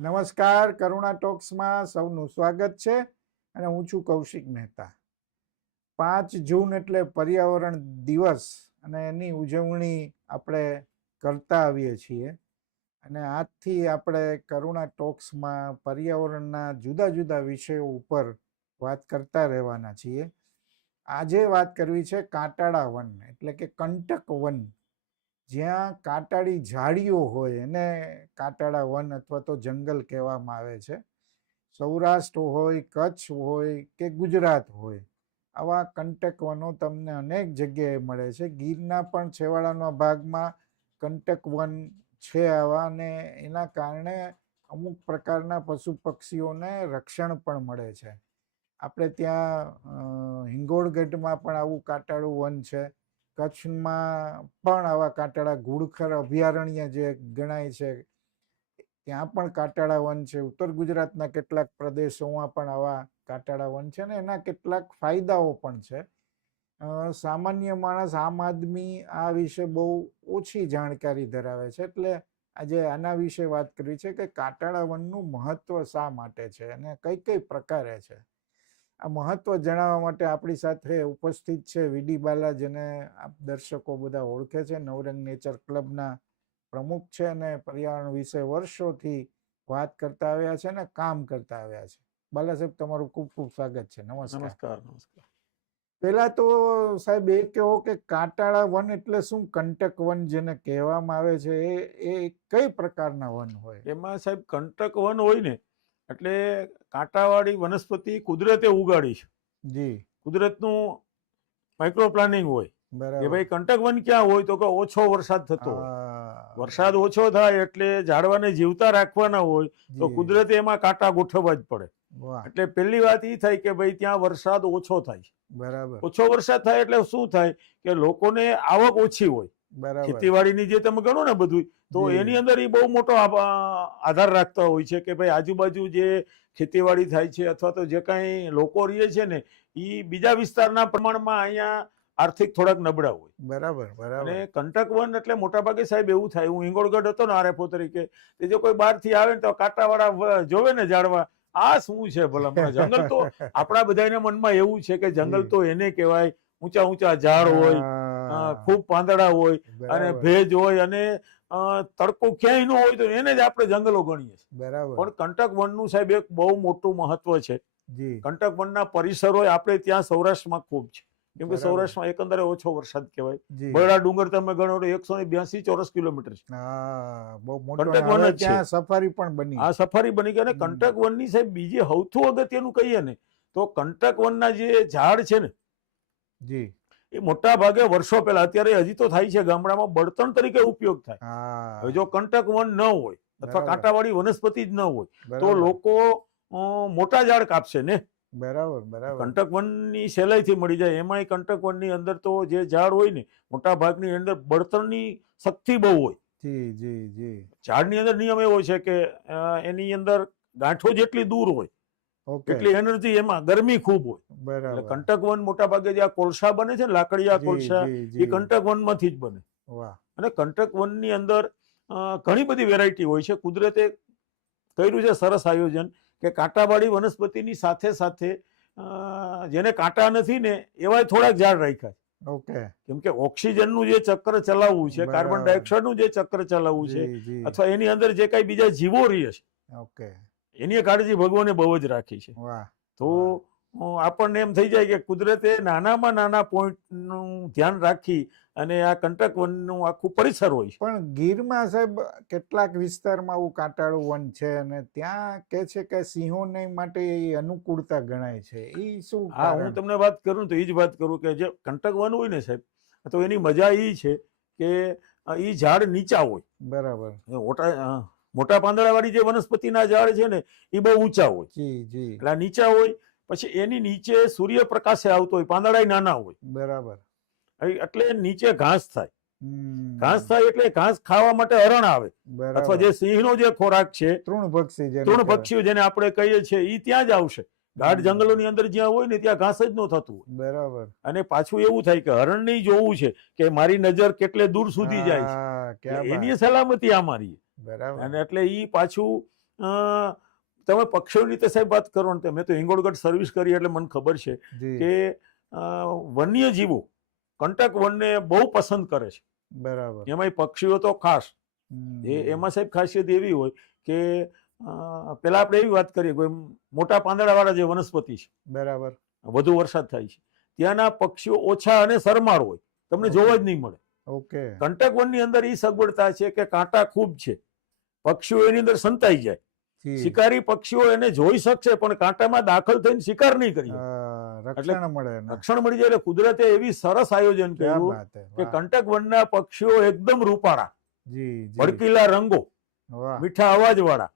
નમસ્કાર, કરુણા ટોક્સમાં સૌનું સ્વાગત છે અને હું છું કૌશિક મહેતા. પાંચ જૂન એટલે પર્યાવરણ દિવસ અને એની ઉજવણી આપણે કરતા આવીએ છીએ અને આજથી આપણે કરુણા ટોક્સમાં પર્યાવરણના જુદા જુદા વિષયો ઉપર વાત કરતા રહેવાના છીએ. આજે વાત કરવી છે કાંટાળા વન એટલે કે કંટક વન. જ્યાં કાંટાળી ઝાડીઓ હોય એને કાંટાળા વન અથવા તો જંગલ કહેવામાં આવે છે. સૌરાષ્ટ્ર હોય, કચ્છ હોય કે ગુજરાત હોય, આવા કંટક વનો તમને અનેક જગ્યાએ મળે છે. ગીરના પણ છેવાડાના ભાગમાં કંટક વન છે આવા અને એના કારણે અમુક પ્રકારના પશુ પક્ષીઓને રક્ષણ પણ મળે છે. આપણે ત્યાં હિંગોળગઢમાં પણ આવું કાંટાળું વન છે. કચ્છમાં પણ આવા કાંટાળા ઘુડખર અભયારણ્ય જે ગણાય છે, ત્યાં પણ કાંટાળા વન છે. ઉત્તર ગુજરાતના કેટલાક પ્રદેશોમાં પણ આવા કાંટાળા વન છે ને એના કેટલાક ફાયદાઓ પણ છે. સામાન્ય માણસ આમ આદમી આ વિશે બહુ ઓછી જાણકારી ધરાવે છે. એટલે આજે આના વિશે વાત કરવી છે કે કાંટાળા વનનું મહત્વ શા માટે છે અને કઈ કઈ પ્રકારે છે? આ મહત્વ જણાવવા માટે આપણી સાથે ઉપસ્થિત છે વીડી બાલા જેને આપ દર્શકો બધા ઓળખે છે. નવરંગ નેચર ક્લબના પ્રમુખ છે અને પર્યાવરણ વિશે વર્ષોથી વાત કરતા આવ્યા છે અને કામ કરતા આવ્યા છે. બાલા સાહેબ તમારું ખૂબ ખૂબ સ્વાગત છે. નમસ્કાર. નમસ્કાર નમસ્કાર. પેલા તો સાહેબ એ કહો કે કાંટાળા વન એટલે શું? કંટક વન જેને કહેવામાં આવે છે એ એ કઈ પ્રકારના વન હોય? એમાં સાહેબ કંટક વન હોય ને એટલે કાંટાવાળી વનસ્પતિ કુદરતે ઉગાડી છે. જી. કુદરતનું માઇક્રો પ્લાનિંગ હોય. કે ભાઈ કંટક વન ક્યાં હોય તો કે ઓછો વરસાદ થતો હોય. વરસાદ ઓછો થાય એટલે ઝાડવાને જીવતા રાખવાના હોય તો કુદરતે એમાં કાંટા ગોઠવવા જ પડે. એટલે પહેલી વાત એ થાય કે ભાઈ ત્યાં વરસાદ ઓછો થાય બરાબર. ઓછો વરસાદ થાય એટલે શું થાય કે લોકોને આવક ઓછી હોય. ખેતીવાડીની જે તમે ગણો ને બધું તો એની અંદર એ બહુ મોટો આધાર રાખતા હોય છે કે ભાઈ આજુબાજુ જે ખેતીવાડી થાય છે અથવા તો જે કાંઈ લોકો રહે છે ને એ બીજા વિસ્તારના પ્રમાણમાં અહીંયા આર્થિક થોડાક નબળા હોય. બરાબર બરાબર. અને કંટક વન એટલે મોટાભાગે સાહેબ એવું થાય. હું હિંગોળગઢ હતો ને આરએફઓ તરીકે તે જો કોઈ બહારથી આવે ને તો કાંટાવાળા જોવે ને ઝાડવા આ શું છે ભલા જંગલ તો આપણા બધાના મનમાં એવું છે કે જંગલ તો એને કહેવાય. ઊંચા ઊંચા ઝાડ હોય. ખૂબ પાંદડા હોય અને ભેજ હોય અને તડકો ક્યાંય ન હોય તો એને જ આપણે જંગલો ગણીએ છીએ. બરાબર. પણ કંટક વનનું સાહેબ એક બહુ મોટું મહત્વ છે. કંટક વનના પરિસરો આપણે ત્યાં સૌરાષ્ટ્રમાં ખૂબ છે. કેમ કે સૌરાષ્ટ્રમાં એકંદરે ઓછો વરસાદ કહેવાય. બરડા ડુંગર તમે ગણો તો એકસો ને બ્યાસી ચોરસ કિલોમીટર છે. કંટક વન જ છે. સફારી પણ બની. આ સફારી બની ગઈ અને. કંટક વનની સાહેબ બીજી સૌથી અગત્યનું કહીએ ને તો કંટક વનના જે ઝાડ છે ને જી. એ મોટા ભાગે વર્ષો પહેલા અત્યારે હજી તો થાય છે ગામડામાં બળતણ તરીકે ઉપયોગ થાય. હવે જો કંટક વન ન હોય અથવા કાંટાવાળી વનસ્પતિ જ ન હોય તો લોકો મોટા ઝાડ કાપશે ને? બરાબર બરાબર. કંટક વનની સહેલાઈથી મળી જાય. એમાંય કંટક વનની અંદર તો જે ઝાડ હોય ને મોટા ભાગની અંદર બળતણની શક્તિ બહુ હોય. જી જી જી. ઝાડની અંદર નિયમ એવો છે કે એની અંદર ગાંઠો જેટલી દૂર હોય એટલી એનર્જી એમાં? ગરમી ખૂબ હોય. એટલે કંટક વન મોટા ભાગે જે આ કોલસા બને છે ને લાકડીયા કોલસા એ કંટક કંટક વનમાંથી જ બને. અને કંટક વનની અંદર ઘણી બધી વેરાયટી હોય છે. કુદરતે કર્યું છે સરસ આયોજન કે કાંટાવાળી વનસ્પતિની સાથે સાથે જેને કાંટા નથી ને એવા થોડાક ઝાડ રાખ્યા છે. ઓકે. કેમ કે ઓક્સિજનનું જે ચક્ર ચલાવવું છે કાર્બન કાર્બન ડાયોક્સાઇડનું જે ચક્ર ચલાવવું છે અથવા એની અંદર જે કાંઈ બીજા જીવો રહે છે. ઓકે. એની કાળજી ભગવાને બહુ જ રાખી છે. તો આપણને એમ થઈ જાય કે કુદરતે નાનામાં નાના પોઈન્ટનું ધ્યાન રાખી અને આ કંટક વનનું આખું પરિસર હોય છે. પણ ગીરમાં સાહેબ કેટલાક વિસ્તારમાં આવું કાંટાળું વન છે અને ત્યાં કે છે કે સિંહોને માટે એ અનુકૂળતા ગણાય છે. એ શું હા હું તમને વાત કરું તો એ જ વાત કરું કે જે કંટક વન હોય ને સાહેબ તો એની મજા એ છે કે એ ઝાડ નીચા હોય. બરાબર. અ, મોટા પાંદડાવાળી જે વનસ્પતિના ઝાડ છે ને એ બહુ ઊંચા હોય એટલે નીચા હોય પછી એની નીચે સૂર્યપ્રકાશે આવતો હોય પાંદડા નાના હોય. બરાબર. એટલે નીચે ઘાસ થાય. ઘાસ થાય એટલે ઘાસ ખાવા માટે હરણ આવે. અથવા જે સિંહનો જે ખોરાક છે તૃણભક્ષી જેને તૃણ કહેવાય. પક્ષીઓ જેને આપણે કહીએ છીએ એ ત્યાં જ આવશે. ગાઢ જંગલો જંગલોની અંદર જ્યાં હોય ને ત્યાં ઘાસ જ ન થતું બરાબર. અને પાછું એવું થાય કે હરણને જોવું છે કે મારી નજર કેટલે દૂર સુધી જાય છે. એની સલામતી આ મારી બરાબર. અને એટલે એ પાછું અ, તમે પક્ષીઓની રીતે સાહેબ વાત કરો ને તો મેં તો હિંગોળગઢ સર્વિસ કરી એટલે મને ખબર છે કે વન્ય જીવો કંટક વનને બહુ પસંદ કરે છે. બરાબર. એમાંય પક્ષીઓ તો ખાસ. એ એમાં સાહેબ ખાસિયત એવી હોય કે પેલા આપણે એવી વાત કરીએ કોઈ મોટા પાંદડાવાળા જે વનસ્પતિ છે બરાબર. વધુ વરસાદ થાય છે ત્યાંના પક્ષીઓ ઓછા અને સરમાળ હોય. તમને. જોવા જ નહીં મળે. ઓકે. કંટક વનની અંદર એ સગવડતા છે કે કાંટા ખૂબ છે. પક્ષીઓ એની અંદર સંતાઈ જાય. શિકારી પક્ષીઓ એને જોઈ શકશે પણ કાંટામાં દાખલ થઈને શિકાર નહીં કરી રક્ષણ મળે રક્ષણ મળી જાય એટલે કુદરતે એવી સરસ આયોજન કર્યું કે કંટક વનના પક્ષીઓ એકદમ રૂપાળા ભડકીલા રંગો મીઠા અવાજ વાળા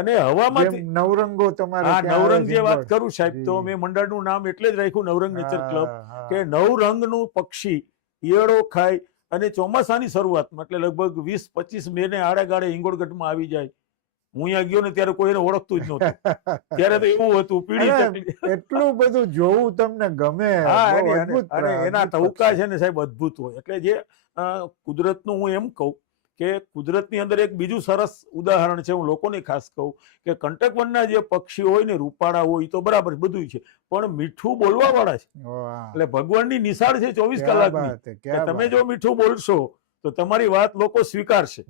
અને હવામાંથી નવરંગો તમારે આ નવરંગ જે વાત કરું સાહેબ તો. મેં મંડળનું નામ એટલે જ રાખ્યું નવરંગ નેચર ક્લબ. કે નવરંગનું પક્ષી ઈયળો ખાય અને ચોમાસાની શરૂઆતમાં એટલે લગભગ વીસ પચીસ મે ને આડે ગાળે હિંગોળગઢમાં આવી જાય. હું અહીંયા ગયો ને ત્યારે કોઈને ઓળખતું જ નહોતું. ત્યારે તો એવું હતું પીડી એટલું બધું જોવું તમને ગમે. અને- એના ટહુકા છે. ને સાહેબ અદભુત હોય. એટલે જે કુદરતનું હું એમ કહું કે કુદરતની અંદર એક બીજું સરસ ઉદાહરણ છે હું લોકોને ખાસ કહું કે કંટકવનના જે પક્ષી હોય ને રૂપાળા હોય તો બરાબર બધું છે. પણ મીઠું બોલવા વાળા છે એટલે ભગવાનની નિશાળ છે ચોવીસ કલાકની. કે તમે જો મીઠું બોલશો તો તમારી વાત લોકો સ્વીકારશે.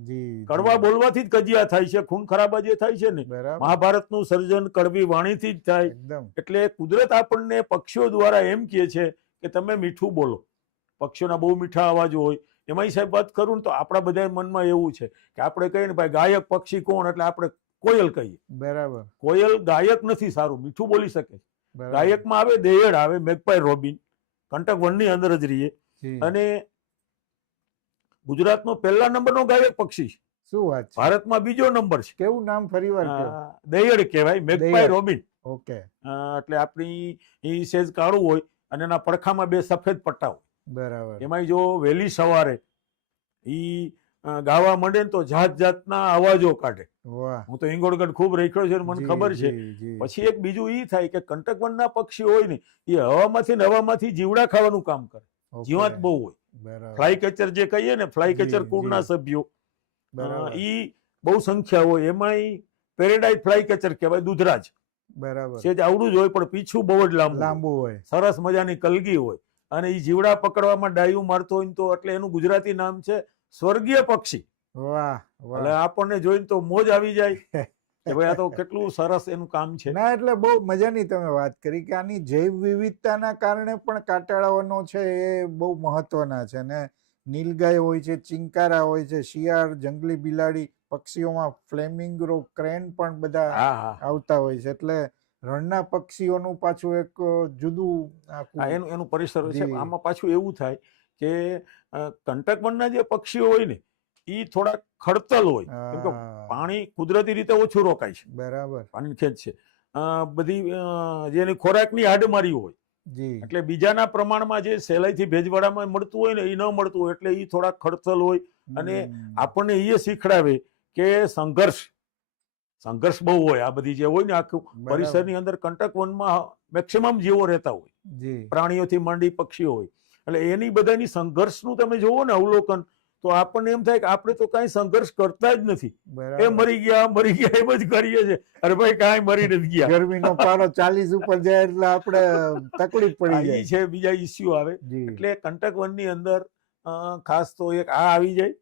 કડવા. બોલવાથી જ કજિયા થાય છે ખૂન ખરાબા જે થાય છે ને મહાભારતનું સર્જન કડવી વાણીથી જ થાય. એટલે કુદરત આપણને પક્ષીઓ દ્વારા એમ કહે છે કે તમે મીઠું બોલો. પક્ષીઓના બહુ મીઠા અવાજો હોય એમાંય સાહેબ વાત કરું ને તો આપણા બધા મનમાં એવું છે કે આપણે કહીએ ને ભાઈ ગાયક પક્ષી કોણ એટલે આપણે કોયલ કહીએ. બરાબર. કોયલ ગાયક નથી સારું મીઠું બોલી શકે. ગાયકમાં આવે દેયડ આવે મેઘપાઈ રોબિન કંટક વનની અંદર જ રહીએ. અને ગુજરાતનો પહેલા નંબરનો ગાયક પક્ષી છે. શું વાત છે? ભારતમાં બીજો નંબર છે. કેવું નામ ફરીવાર વાર અ, દહેડ કહેવાય મેઘપાઈ રોબિન. ઓકે. એટલે આપણી ઈ સેજ કાળું હોય અને એના પડખામાં બે સફેદ પટ્ટા હોય. બરાબર. એમાંય જો વહેલી સવારે ઈ ગાવા માંડે ને તો જાત જાતના અવાજો કાઢે. હું તો હિંગોળગઢ ખૂબ રાખ્યો છે મને ખબર છે. પછી એક બીજું ઈ થાય કે કંટકવનના પક્ષી હોય ને એ હવામાંથી ને હવામાંથી જીવડા ખાવાનું કામ કરે. જીવાત બહુ હોય. ફ્લાય કેચર જે કહીએ ને ફ્લાય કેચર કુળના સભ્યો. બરાબર. ઈ બહુ સંખ્યા હોય. એમાંય પેરેડાઇઝ ફ્લાય કેચર કહેવાય દુધરાજ. બરાબર. છે આવડું જ હોય પણ પીછું બહુ જ લાંબુ લાંબુ હોય. સરસ મજાની કલગી હોય. અને એ જીવડા પકડવામાં ડાયું મારતો હોય તો એટલે એનું ગુજરાતી નામ છે સ્વર્ગીય પક્ષી. વાહ એટલે આપણને જોઈને તો મોજ આવી જાય કે ભાઈ આ તો કેટલું સરસ એનું કામ છે. ના એટલે બહુ મજાની તમે વાત કરી કે આની જૈવ વિવિધતાના કારણે પણ કાંટાળાઓનો છે એ બહુ મહત્વના છે ને નીલગાય હોય છે ચિંકારા હોય છે શિયાળ જંગલી બિલાડી પક્ષીઓમાં ફ્લેમિંગો ક્રેન પણ બધા આવતા હોય છે. એટલે રણના પક્ષીઓનું પાછું એક જુદું એનું એનું પરિસર છે. આમાં પાછું એવું થાય કે કંટકવનના જે પક્ષીઓ હોય ને એ થોડા ખડતલ હોય. કેમ કે પાણી કુદરતી રીતે ઓછું રોકાય છે. બરાબર. પાણી ખેંચ છે. બધી જેની ખોરાકની હાડમારી હોય. એટલે બીજાના પ્રમાણમાં જે સહેલાઈથી ભેજવાળામાં મળતું હોય ને એ ન મળતું હોય એટલે એ થોડા ખડતલ હોય. અને આપણને એ શીખડાવે કે સંઘર્ષ. સંઘર્ષ બહુ હોય આ બધી જે હોય ને આખું પરિસરની અંદર કંટક વનમાં મેક્સિમમ જીવો રહેતા હોય. પ્રાણીઓથી માંડી પક્ષીઓ હોય. એટલે એની બધાની સંઘર્ષનું તમે જોવો ને અવલોકન તો આપણને એમ થાય કે આપણે તો કાંઈ સંઘર્ષ કરતા જ નથી. એ મરી ગયા મરી ગયા એમ જ કરીએ છે અરે ભાઈ કાંઈ મરી નથી ગયા. ગરમીનો પારો ચાલીસ ઉપર જાય એટલે આપણે તકલીફ પડી જાય. છે બીજા ઇસ્યુ આવે. એટલે કંટક વનની અંદર ખાસ તો એક આ આવી જાય.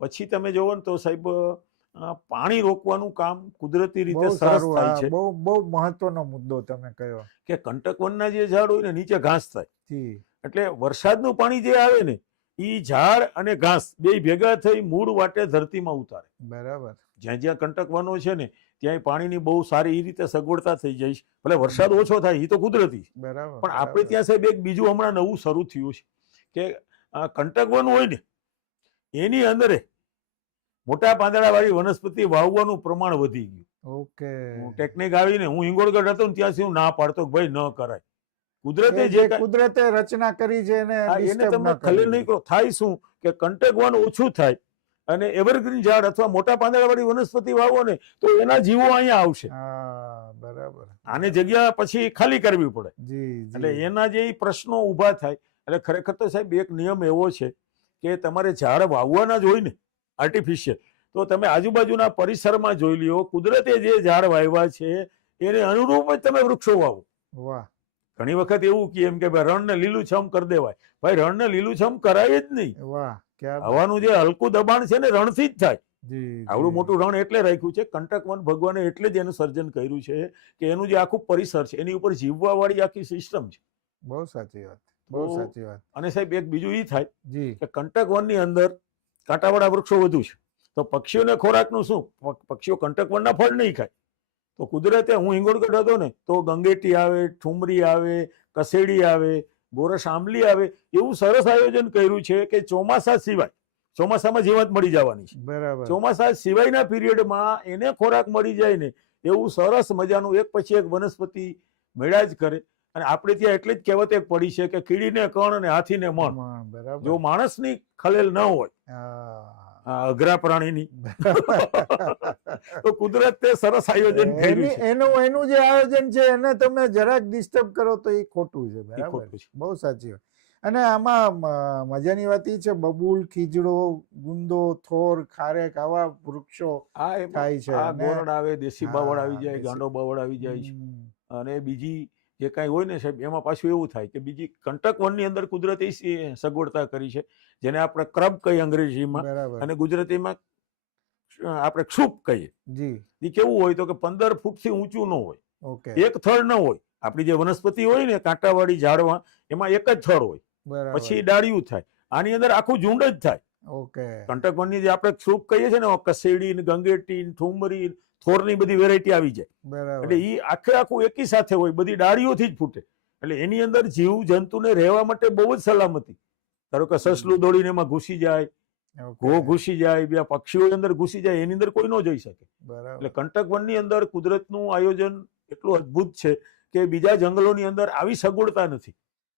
પછી તમે જોવો ને તો સાહેબ પાણી રોકવાનું કામ કુદરતી રીતે સરસ સારું થાય છે. બહુ બહુ મહત્વનો મુદ્દો તમે કહ્યો કે કંટક વનના જે ઝાડ હોય ને નીચે ઘાસ થાય. એટલે વરસાદનું પાણી જે આવે ને એ ઝાડ અને ઘાસ બે ભેગા થઈ મૂળ વાટે ધરતીમાં ઉતારે. બરાબર. જ્યાં જ્યાં કંટક વનો છે ને ત્યાં પાણીની બહુ સારી એ રીતે સગવડતા થઈ જાય છે. ભલે વરસાદ ઓછો થાય એ તો કુદરતી બરાબર પણ આપણે ત્યાં સાહેબ એક બીજું હમણાં નવું શરૂ થયું છે કે આ કંટક વન હોય ને એની અંદર મોટા પાંદડાવાળી વનસ્પતિ વાવવાનું પ્રમાણ વધી ગયું. ઓકે. ટેકનિક આવીને હું હિંગોળગઢ હતો ને ત્યાંથી હું ના પાડતો કે ભાઈ ન કરાય. કુદરતે જે કુદરતે રચના કરી છે એને એને તમે ખલેલ નહીં કરો થાય શું? કે કંટક વન ઓછું થાય અને એવરગ્રીન ઝાડ અથવા મોટા પાંદડાવાળી વનસ્પતિ વાવો ને તો એના જીવો અહીંયા આવશે. બરાબર. આને જગ્યા પછી ખાલી કરવી પડે. એટલે એના જે પ્રશ્નો ઊભા થાય. એટલે ખરેખર તો સાહેબ એક નિયમ એવો છે કે તમારે ઝાડ વાવવાના જ હોય ને આર્ટિફિશિયલ તો તમે આજુબાજુના પરિસરમાં જોઈ લ્યો કુદરતે જે ઝાડ વાવ્યા છે એને અનુરૂપ જ તમે વૃક્ષો વાવો. વાહ. ઘણી વખત એવું કે એમ કે ભાઈ રણને લીલુંછમ કરી દેવાય. ભાઈ રણને લીલુંછમ કરાય જ નહીં. વાહ હવાનું જે હલકું દબાણ છે ને રણથી જ થાય. આવડું મોટું રણ એટલે રાખ્યું છે. કંટકવન ભગવાને એટલે જ એનું સર્જન કર્યું છે કે એનું જે આખું પરિસર છે એની ઉપર જીવવા વાળી આખી સિસ્ટમ છે. બહુ સાચી વાત બહુ સાચી વાત. અને સાહેબ એક બીજું એ થાય કે કંટક વનની અંદર કાંટાવાળા વૃક્ષો વધુ છે. તો પક્ષીઓને ખોરાકનું શું? પક્ષીઓ કંટકવણના ફળ નહીં ખાય. તો કુદરતે હું હિંગોળગઢ હતો ને તો ગંગેટી આવે ઠુમરી આવે કસેડી આવે ગોરસ આંબલી આવે એવું સરસ આયોજન કર્યું છે કે ચોમાસા સિવાય ચોમાસામાં જીવાત મળી જવાની છે. બરાબર. ચોમાસા સિવાયના પીરિયડમાં એને ખોરાક મળી જાય ને એવું સરસ મજાનું એક પછી એક વનસ્પતિ મેળા જ કરે. અને આપણે ત્યાં એટલી જ કહેવત એક પડી છે કે કીડીને કણ અને હાથીને મણ. બરાબર. જો માણસની ખલેલ ન હોય અઘરા પ્રાણીની તો કુદરતે સરસ આયોજન કર્યું છે. એનું એનું જે આયોજન છે એને તમે જરાક ડિસ્ટર્બ કરો તો એ ખોટું છે બરાબર? બહુ સાચી વાત. અને આમાં મજાની વાત એ છે બબૂલ ખીજડો ગુંદો થોર ખારેક આવા વૃક્ષો થાય છે આ ગોરડ આવે દેશી બાવળ આવી જાય ગાંડો બાવળ આવી જાય છે. અને બીજી જે કાંઈ હોય ને સાહેબ એમાં પાછું એવું થાય કે બીજી કંટક વનની અંદર કુદરતી સગવડતા કરી છે જેને આપણે ક્રબ કહીએ અંગ્રેજીમાં અને ગુજરાતીમાં આપણે ક્ષુપ કહીએ. જી. એ કેવું હોય તો કે પંદર ફૂટથી ઊંચું ન હોય. એક થડ ન હોય. આપણી જે વનસ્પતિ હોય ને કાંટાવાળી ઝાડવા એમાં એક જ થડ હોય. પછી ડાળિયું થાય. આની અંદર આખું ઝુંડ જ થાય. ઓકે. કંટક વનની જે આપણે ક્ષુપ કહીએ છીએ ને કસેડી ગંગેટી ને ઠુમરી થોરની બધી વેરાયટી આવી જાય. એટલે એ આખે આખું એકી સાથે હોય બધી ડાળીઓથી જ ફૂટે. એટલે એની અંદર જીવ જંતુને રહેવા માટે બહુ જ સલામતી. ધારો કે સસલું દોડીને એમાં ઘૂસી જાય ઘો ઘૂસી જાય બે પક્ષીઓ અંદર ઘૂસી જાય એની અંદર કોઈ ન જઈ શકે. એટલે કંટક વનની અંદર કુદરતનું આયોજન એટલું અદ્ભુત છે કે બીજા જંગલોની અંદર આવી સગવડતા નથી.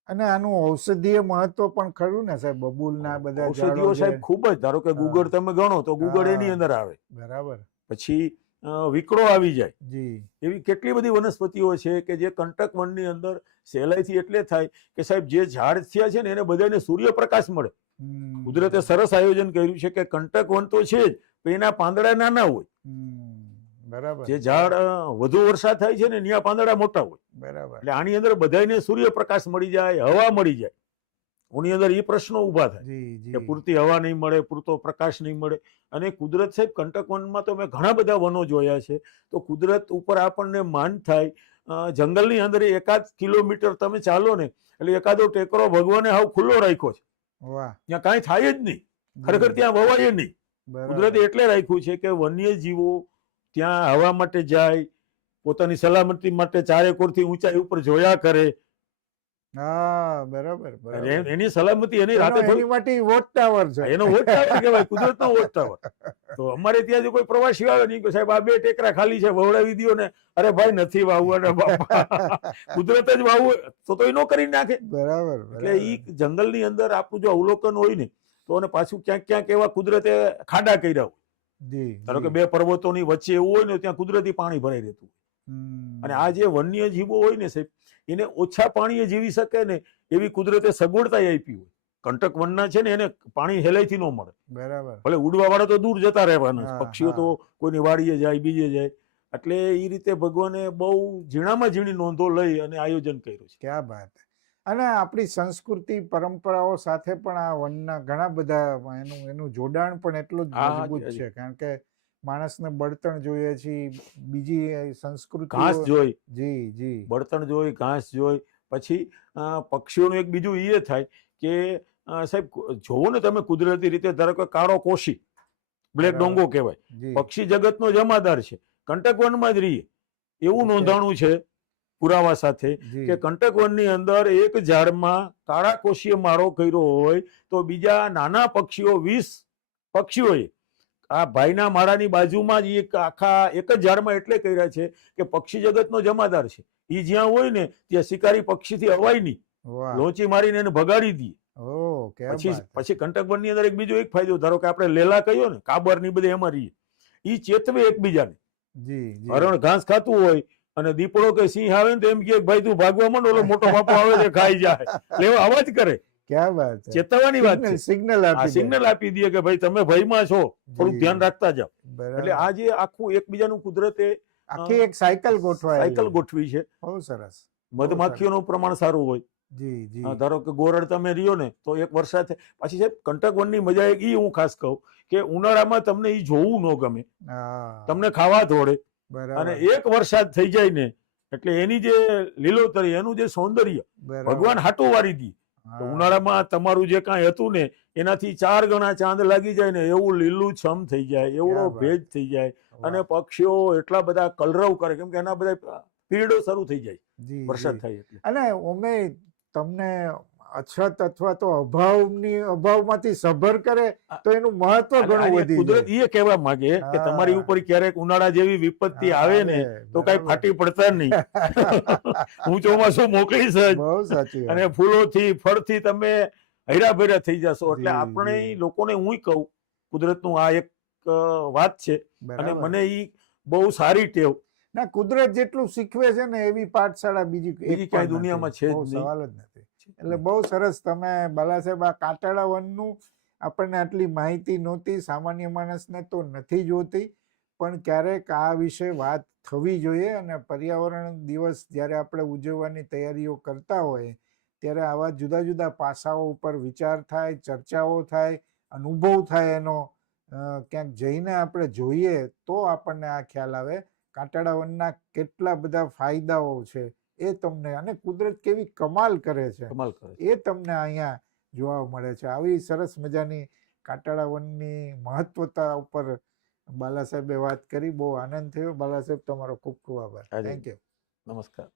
અને આનું ઔષધીય મહત્વ પણ ખરું ને સાહેબ? બબુલ ના બધા ઔષધિઓ સાહેબ ખૂબ જ ધારો કે. ગુગળ તમે ગણો તો ગુગળ એની અંદર આવે. બરાબર. પછી વિકડો આવી જાય. જી. એવી કેટલી બધી વનસ્પતિઓ છે કે જે કંટક વનની અંદર સહેલાઈથી એટલે થાય કે સાહેબ જે ઝાડ થયા છે ને એને બધાને સૂર્યપ્રકાશ મળે. કુદરતે સરસ આયોજન કર્યું છે કે કંટક વન તો છે જ એના પાંદડા નાના હોય. બરાબર. જે ઝાડ વધુ વરસાદ થાય છે ને ત્યાં પાંદડા મોટા હોય. બરાબર. એટલે આની અંદર બધાને સૂર્યપ્રકાશ મળી જાય હવા મળી જાય. ઓની અંદર એ પ્રશ્નો ઊભા થાય કે પૂરતી હવા નહીં મળે પૂરતો પ્રકાશ નહીં મળે. અને કુદરત સાહેબ કંટક વનમાં તો મેં ઘણા બધા વનો જોયા છે. તો કુદરત ઉપર આપણને માન થાય. જંગલની અંદર એકાદ કિલોમીટર તમે ચાલો ને એટલે એકાદો ટેકરો ભગવાને હાવ ખુલ્લો રાખ્યો છે. ત્યાં કાંઈ થાય જ નહીં. ખરેખર ત્યાં વવાય નહીં. કુદરતે એટલે રાખ્યું છે કે વન્ય જીવો ત્યાં હવા માટે જાય પોતાની સલામતી માટે ચારે કોરથી ઊંચાઈ ઉપર જોયા કરે હા બરાબર અને બરાબર. એ- એની સલામતી એની રાતે એની માટે વોટ ટાવર છે. એનો વોટ ટાવર કહેવાય કુદરતનો વોટ ટાવર તો અમારે ત્યાં જો કોઈ પ્રવાસી આવે નહીં કે સાહેબ આ બે ટેકરા ખાલી છે વવડાવી દો ને. અરે ભાઈ નથી વાવવાના બાપા. કુદરત જ વાવવું તો તો એ નો કરી નાખે. બરાબર એટલે ઈ જંગલની અંદર આપણું જો અવલોકન હોય ને તો અને પાછું ક્યાંક ક્યાંક એવા કુદરતે ખાડા કર્યા હોય. ધારો કે બે બે પર્વતોની વચ્ચે એવું હોય ને ત્યાં કુદરતી પાણી ભરાઈ રહેતું અને આ જે વન્ય જીવો હોય ને સાહેબ એને ઓછા પાણીએ જીવી શકે ને એવી કુદરતે સગવડતા આપી હોય. કંટક વનના છે ને એને પાણી હેલાઈથી ન મળે. બરાબર. ભલે ઉડવા વાળા તો દૂર જતા રહેવાના પક્ષીઓ તો કોઈની વાડીએ જાય બીજે જાય. એટલે એ રીતે ભગવાને બહુ ઝીણામાં ઝીણી નોંધો લઈ અને આયોજન કર્યું છે. ક્યાં વાત અને આપણી સંસ્કૃતિ પરંપરાઓ સાથે પણ આ વનના ઘણા બધા એનું એનું જોડાણ પણ એટલું જ મજબૂત છે. કારણ કે માણસને બળતણ જોઈએ છે બીજી સંસ્કૃતિ ઘાસ જોઈ. જી જી. બળતણ જોઈ ઘાસ જોઈ. પછી પક્ષીઓનું એક બીજું એ થાય કે સાહેબ જોવો ને તમે કુદરતી રીતે ધારો કે કાળો કોશી બ્લેક ડોંગો કહેવાય. પક્ષી જગતનો જમાદાર છે. કંટક વનમાં જ રહીએ. એવું નોંધાણું છે પુરાવા સાથે કે કંટક વનની અંદર એક ઝાડમાં કાળા કોશીએ મારો કર્યો હોય તો બીજા નાના પક્ષીઓ વીસ પક્ષીઓએ આ ભાઈના માળાની બાજુમાં જ એક આખા એક જ ઝાડમાં એટલે કર્યા છે કે પક્ષી જગતનો જમાદાર છે. એ જ્યાં હોય ને ત્યાં શિકારી પક્ષીથી અવાય નહીં. લોચી મારીને એને ભગાડી દે. પછી પછી કંટકની અંદર એક બીજો એક ફાયદો ધારો કે આપણે લેલા કહીએ ને કાબરની બધે એમાં રહીએ. ઈ ચેતવે એકબીજાને. હરણ ઘાસ ખાતું હોય અને દીપડો કે સિંહ આવે ને તો એમ કે ભાઈ તું ભાગવા માંડો ઓલો મોટો બાપો આવે છે ખાઈ જાય. એટલે અવાજ કરે. ક્યાં વાત ચેતવવાની વાત છે. સિગ્નલ આપી સિગ્નલ આપી દઈએ કે ભાઈ તમે ભયમાં છો થોડું ધ્યાન રાખતા જાઓ. એટલે આ જે આખું એકબીજાનું કુદરતે આખી એક સાયકલ ગોઠવાય સાયકલ ગોઠવી છે. બહુ સરસ. મધમાખીઓનું પ્રમાણ સારું હોય. જી જી. ધારો કે ગોરડ તમે રહ્યો ને તો એક વરસાદ થાય. પાછી સાહેબ કંટકવનની મજા એક ઈ હું ખાસ કહું કે ઉનાળામાં તમને ઈ જોવું ન ગમે. તમને ખાવા ધોડે અને એક વરસાદ થઈ જાય ને એટલે એની જે લીલોતરી એનું જે સૌંદર્ય ભગવાન હાટું વારી દી. તો ઉનાળામાં તમારું જે કાંઈ હતું ને એનાથી ચાર ગણા ચાંદ લાગી જાય ને એવું લીલું છમ થઈ જાય એવડો ભેજ થઈ જાય અને પક્ષીઓ એટલા બધા કલરવ કરે કેમ કે એના બધા પીરિયડો શરૂ થઈ જાય વરસાદ થાય એટલે. અને ઓમે તમને અછત અથવા તો અભાવની અભાવમાંથી સભર કરે તો એનું મહત્વ ઘણું વધી કુદરત એ કહેવા માંગે કે તમારી ઉપર ક્યારેક ઉનાળા જેવી વિપત્તિ આવે ને તો કઈ ફાટી પડતા નહીં. હું ચોમાસું મોકલીશ જ. બહુ સાચી વાત. અને ફૂલોથી ફળથી તમે હૈરાભેરા થઈ જશો. એટલે આપણે લોકોને હું કહું કુદરતનું આ એક વાત છે. અને મને ઈ બહુ સારી ટેવ. ના કુદરત જેટલું શીખવે છે ને એવી પાઠશાળા બીજી બીજી ક્યાંય દુનિયામાં છે જ નહીં. સવાલ જ નથી. એટલે બહુ સરસ તમે બાલાસાહેબ, આ કાટાળા વનનું આપણને આટલી માહિતી નહોતી, સામાન્ય માણસને તો નથી જોતી, પણ ક્યારેક આ વિશે વાત થવી જોઈએ અને પર્યાવરણ દિવસ જ્યારે આપણે ઉજવવાની તૈયારીઓ કરતા હોય, ત્યારે આવા જુદા જુદા પાસાઓ ઉપર વિચાર થાય, ચર્ચાઓ થાય, અનુભવ થાય એનો ક્યાંક જઈને આપણે જોઈએ તો આપણને આ ખ્યાલ આવે. કાંટાળા વનના કેટલા બધા ફાયદાઓ છે. એ તમને અને કુદરત કેવી કમાલ કરે છે. કમાલ કરે એ તમને અહીંયા જોવા મળે છે. આવી સરસ મજાની કાટાળા વનની મહત્વતા ઉપર બાલા સાહેબે વાત કરી. બહુ આનંદ થયો. બાલા સાહેબ તમારો ખૂબ ખૂબ આભાર. થેન્ક યુ નમસ્કાર.